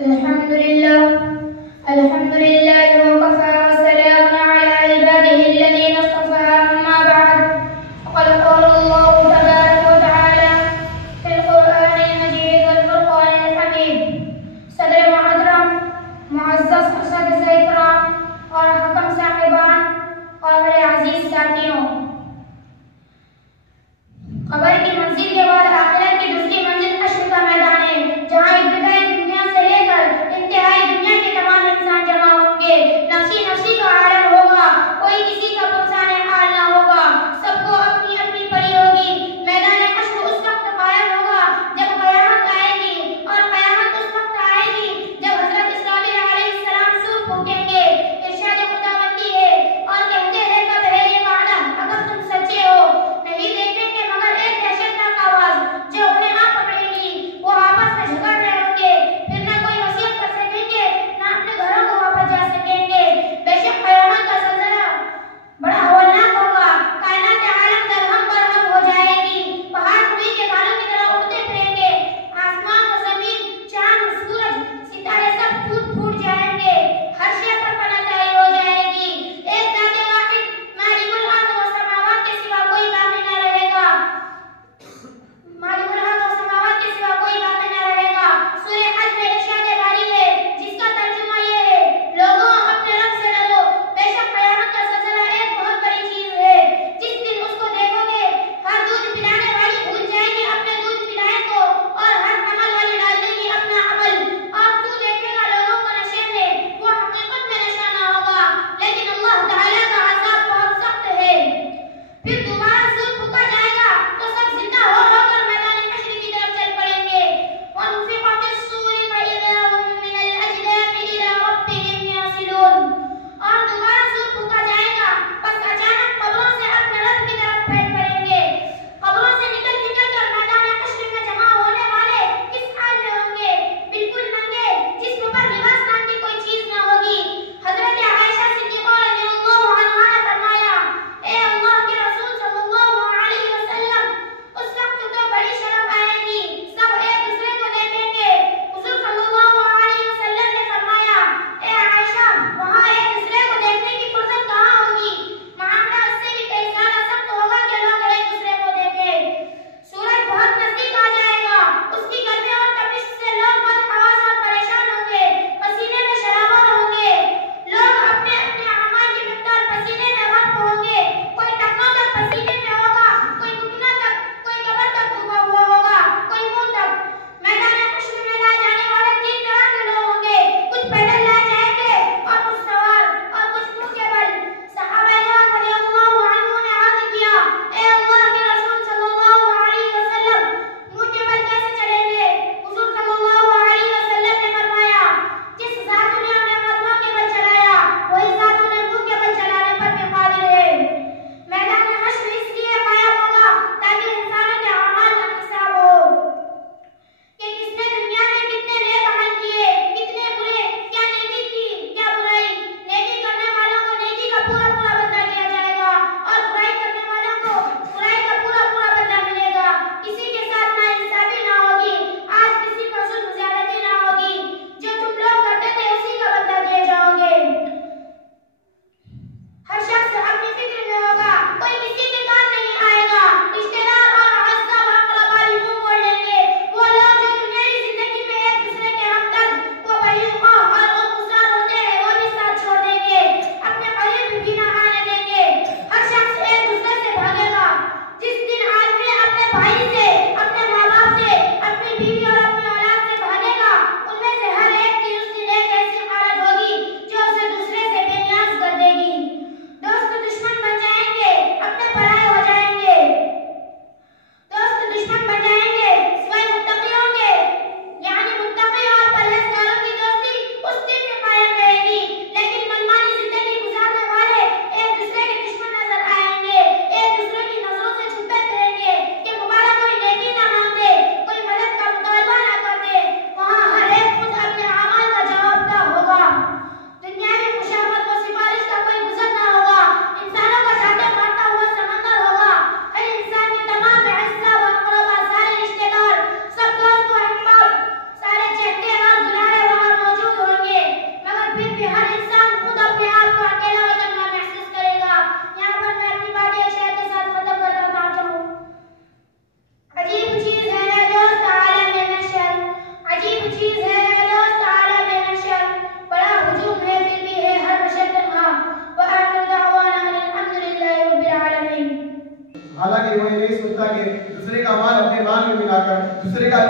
अल्हम्दुलिल्लाह अल्हम्दुलिल्लाह वकफ़ा वस्सलामुन अला इबादिहि अल्लज़ीना इस्तफ़ा अम्मा बअद क़द क़ालल्लाहु तबारक व तआला फ़िल क़ुरआनिल मजीद वल फ़ुरक़ानिल हमीद। सदर मुहतरम मुअज़्ज़ज़ असद इकराम और हकम साहिबान और मेरे अजीज साथियों, क़ब्र की मंजिल के बाद आखिरत की दूसरी मंजिल हश्र का मैदान है, जहाँ इब्तिदाई दुनिया से लेकर इंतहाई दुनिया के तमाम इंसान जमा होंगे। नफ्सी नफ्सी का आलम होगा, कोई किसी का पुरसाने हाल ना होगा, सबको अपनी अपनी पड़ी होगी। मैदान हश्र उस वक्त कायम होगा जब क़यामत आएगी, और क़यामत उस वक्त आएगी जब हज़रत इस्राफील अलैहिस्सलाम सूर फूकेंगे। इरशाद खुदावंदी है और कहते हैं कब है ये वादा हालांकि वो ये नहीं सोचता कि दूसरे का माल अपने माल में मिलाकर दूसरे का